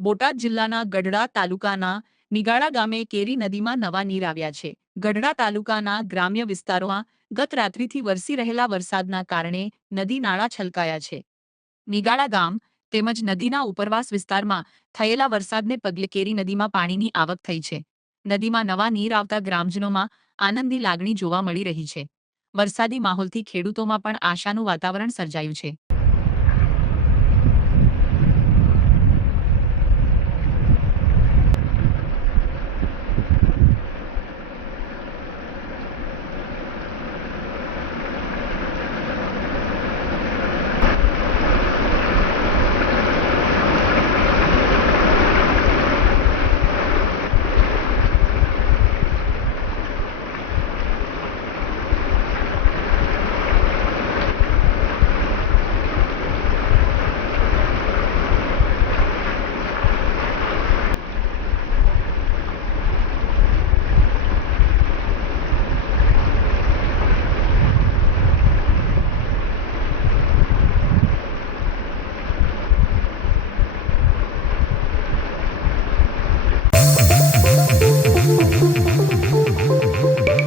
બોટાદ જિલ્લાના ગઢડા તાલુકાના નિગાળા ગામે કેરી નદીમાં નવા નીર આવ્યા છે. ગઢડા તાલુકાના ગ્રામ્ય વિસ્તારોમાં ગત રાત્રિથી વરસી રહેલા વરસાદના કારણે નદી નાળા છલકાયા છે. નિગાળા ગામ તેમજ નદીના ઉપરવાસ વિસ્તારમાં થયેલા વરસાદને પગલે કેરી નદીમાં પાણીની આવક થઈ છે. નદીમાં નવા નીર આવતા ગ્રામજનોમાં આનંદની લાગણી જોવા મળી રહી છે. વરસાદી માહોલથી ખેડૂતોમાં પણ આશાનું વાતાવરણ સર્જાયું છે.